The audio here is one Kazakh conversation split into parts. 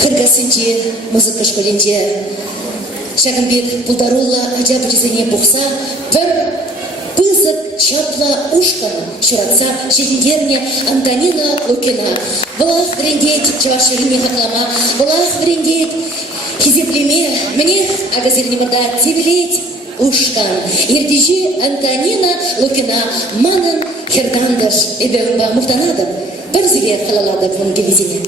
Хыргасынче музыка школенче Шагымбек Пулдарулла ажабы жезене бұқса, бір пызык чапла ушкăн шуратса шетіндерне Антонина Лукина. Бұлақ бірендет чавашырыне хаклама, бұлақ бірендет хизеплеме, міне агазернемада Тивлет ушкăн. Ердежі Антонина Лукина манын хердандыш эбеғба мұқтанады. Бір зілер қалалады бұның келезіне.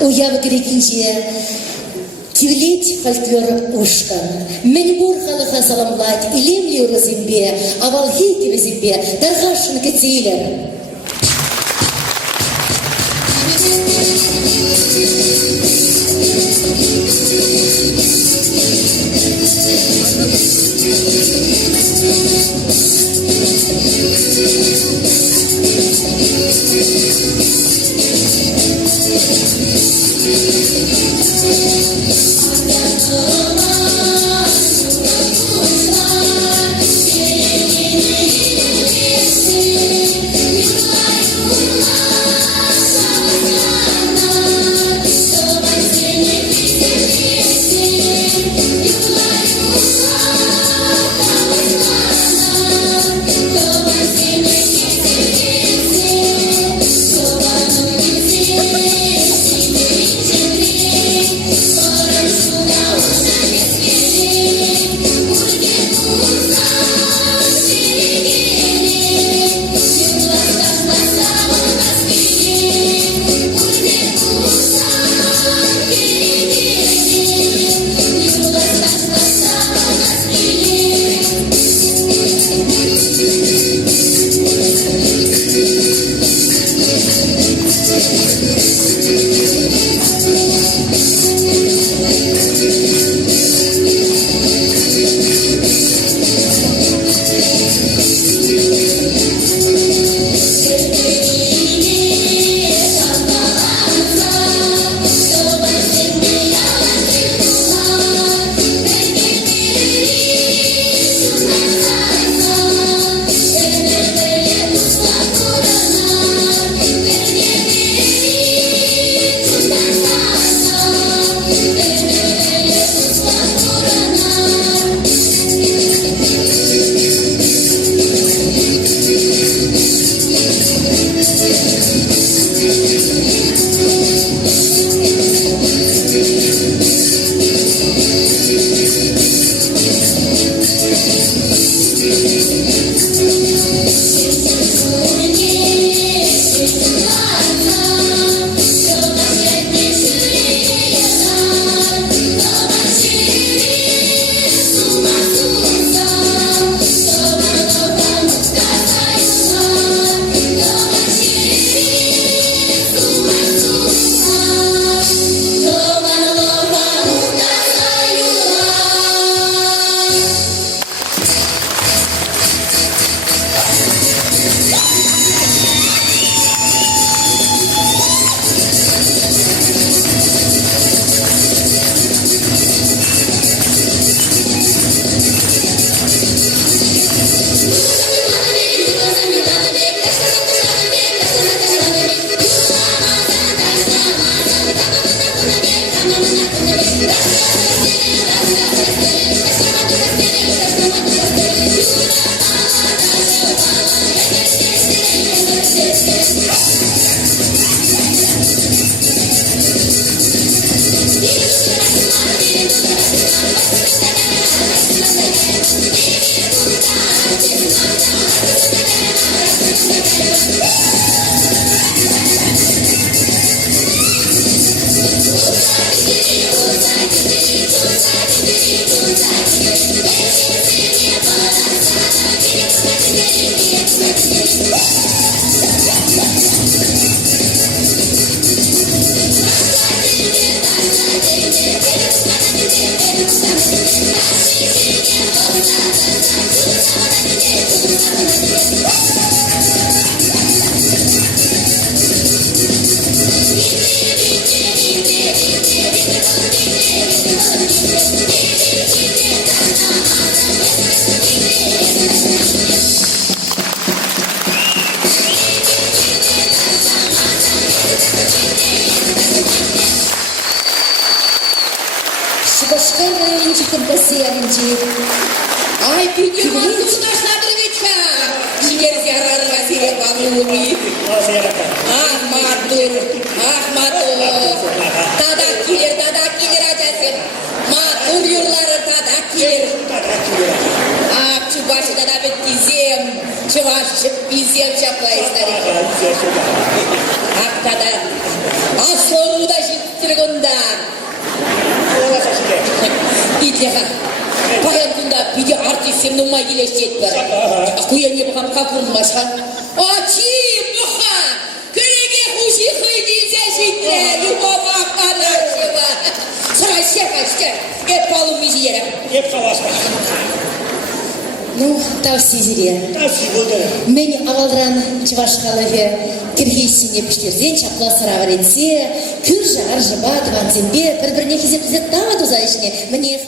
Уявы керекінше Тивлет фольклор ушкăн. Менбур халыха саламлать, илемли урызимбе, авалхи кебезимбе, дархашын кетейлер. Инчи Фантасия, Инчи. Ай, пидюма, сунаш надровича. Сидер зярар вазире павлуми. Ах, матур. Тада килер ажасым. Матур юрлары тада килер. Ах, чубашы тада беттизем. Чуваш бизем шаплайыстар. Ах, тада. Аслоруда життиргунда. Итлеха. Паян күнда биде артистем нумай келешет бар. Куя не бухам капурмаша. Ачи буха. Күреге хуши хыйдизе житре. Любов ақанашева. Сарай сепачке. Еп палу мизиера. Еп қаласка. Ну, тавсизире. Тавси болды. Мен авалран чывашкалығы киргизсине піштерден чапла сыравар етсе, күр жағар жыба туған зембе, бір-біріне кезеп-кезеп тағы дұза ішіне. Міне